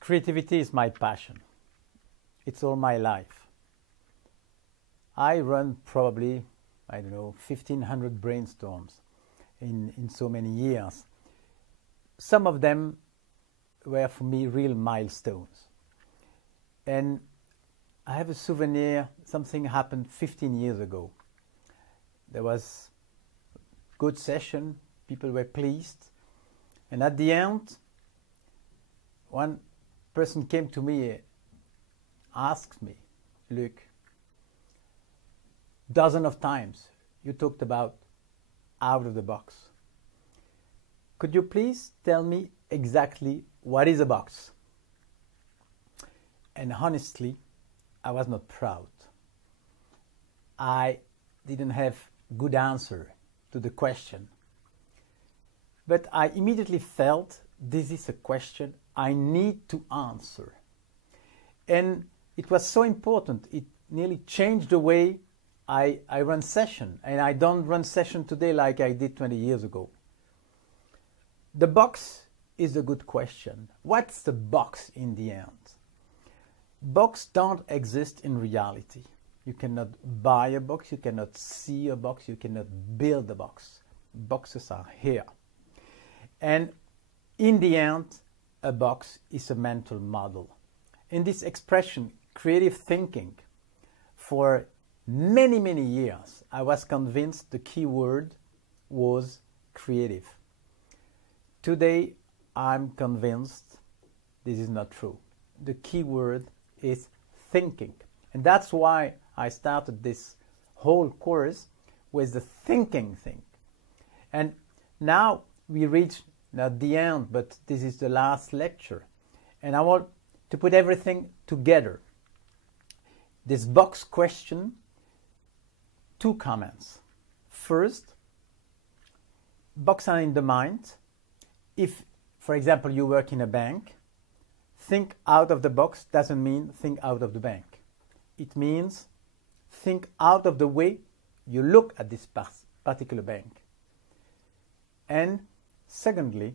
Creativity is my passion. It's all my life. I run probably, I don't know, 1,500 brainstorms in so many years. Some of them were for me real milestones. And I have a souvenir, something happened 15 years ago. There was a good session, people were pleased. And at the end, one person came to me, asked me, Luc, dozens of times you talked about out of the box. Could you please tell me exactly what is a box? And honestly, I was not proud. I didn't have good answer to the question. But I immediately felt this is a question I need to answer. And it was so important, it nearly changed the way I run session. And I don't run session today like I did 20 years ago. The box is a good question. What's the box in the end? Boxes don't exist in reality. You cannot buy a box, you cannot see a box, you cannot build a box. Boxes are here. And in the end, a box is a mental model. In this expression, creative thinking, for many, many years, I was convinced the key word was creative. Today, I'm convinced this is not true. The key word is thinking. And that's why I started this whole course with the thinking thing. And now we reach not the end, but this is the last lecture. And I want to put everything together. This box question, 2 comments. First, boxes are in the mind. If, for example, you work in a bank, think out of the box doesn't mean think out of the bank. It means think out of the way you look at this particular bank. And secondly,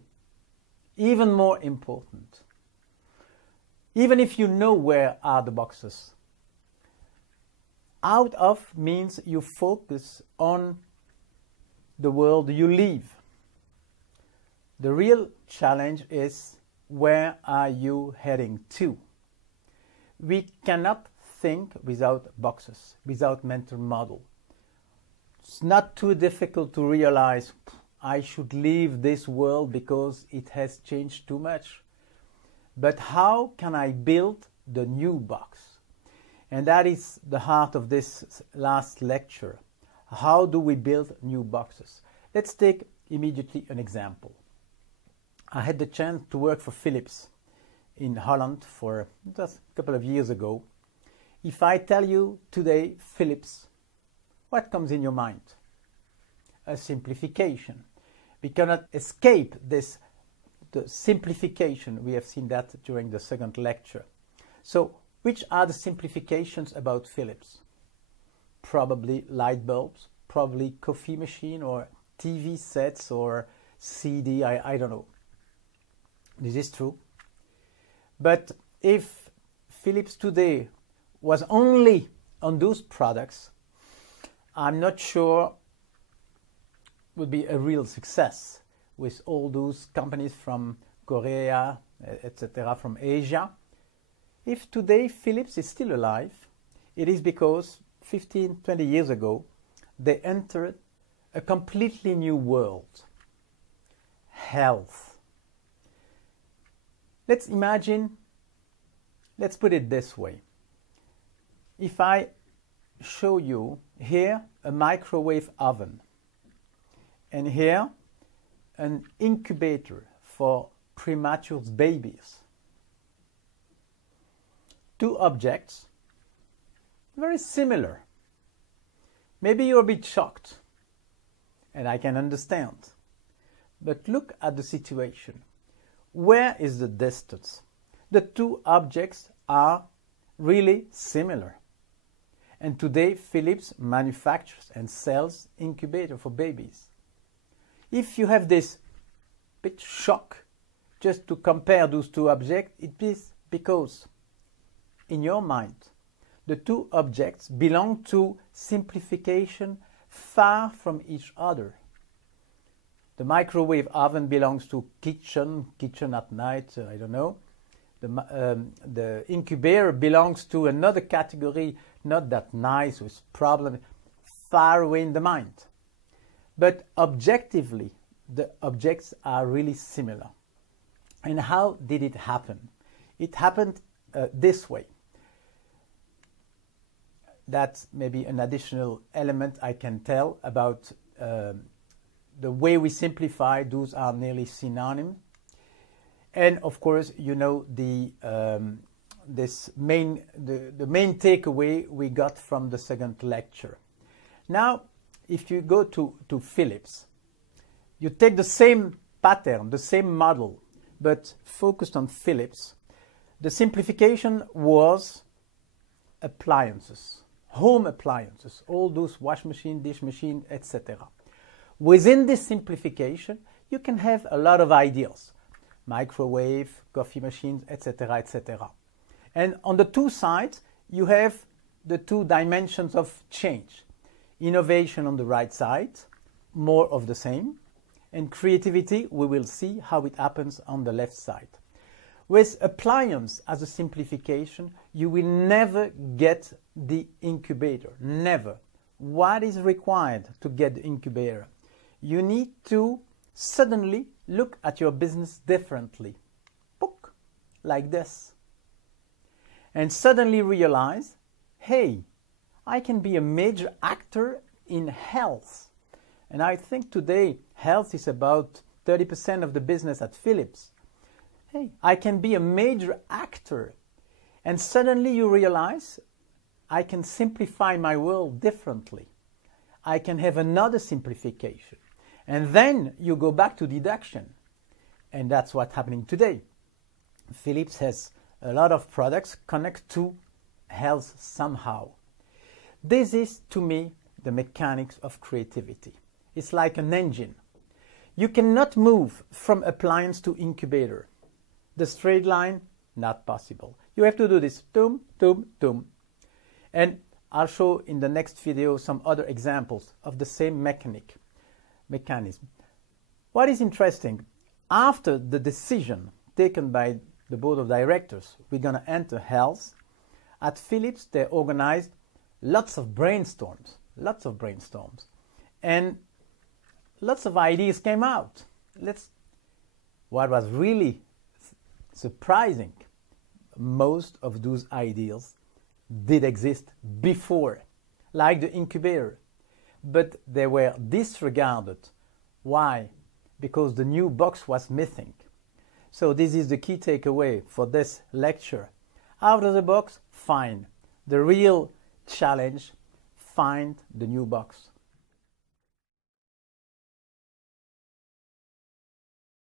even more important, even if you know where are the boxes, out of means you focus on the world you live. The real challenge is where are you heading to? We cannot think without boxes, without mental model. It's not too difficult to realize I should leave this world because it has changed too much. But how can I build the new box? And that is the heart of this last lecture. How do we build new boxes? Let's take immediately an example. I had the chance to work for Philips in Holland for just a couple of years ago. If I tell you today Philips, what comes in your mind? A simplification. We cannot escape the simplification. We have seen that during the second lecture. So, which are the simplifications about Philips? Probably light bulbs, probably coffee machine or TV sets or CD, I don't know. This is true. But if Philips today was only on those products, I'm not sure would be a real success with all those companies from Korea, etc., from Asia. If today Philips is still alive, it is because 15, 20 years ago, they entered a completely new world. Health. Let's imagine, let's put it this way. If I show you here a microwave oven, and here an incubator for premature babies. 2 objects, very similar. Maybe you're a bit shocked, and I can understand. But look at the situation. Where is the distance? The 2 objects are really similar. And today, Philips manufactures and sells incubator for babies. If you have this bit shock just to compare those two objects, it is because in your mind, the two objects belong to simplification far from each other. The microwave oven belongs to kitchen at night, I don't know. The incubator belongs to another category, not that nice, with problems, far away in the mind. But objectively, the objects are really similar. And how did it happen? It happened this way. That's maybe an additional element I can tell about the way we simplify. Those are nearly synonymous. And of course, you know the main takeaway we got from the second lecture. Now, if you go to Philips, you take the same pattern, the same model, but focused on Philips. The simplification was appliances, home appliances, all those wash machine, dish machine, etc. Within this simplification, you can have a lot of ideas. Microwave, coffee machines, etc., etc. And on the two sides, you have the two dimensions of change. Innovation on the right side, more of the same. And creativity, we will see how it happens on the left side. With appliance as a simplification, you will never get the incubator, never. What is required to get the incubator? You need to suddenly look at your business differently, book, like this, and suddenly realize, hey, I can be a major actor in health. And I think today health is about 30% of the business at Philips. Hey, I can be a major actor. And suddenly you realize I can simplify my world differently. I can have another simplification. And then you go back to deduction. And that's what's happening today. Philips has a lot of products connect to health somehow. This is, to me, the mechanics of creativity. It's like an engine. You cannot move from appliance to incubator. The straight line, not possible. You have to do this, tum, tum, tum. And I'll show in the next video some other examples of the same mechanism. What is interesting, after the decision taken by the board of directors, we're going to enter health, at Philips they organized lots of brainstorms, and lots of ideas came out. What was really surprising, most of those ideas did exist before, like the incubator, but they were disregarded. Why? Because the new box was missing. So this is the key takeaway for this lecture. Out of the box, fine. The real challenge, find the new box.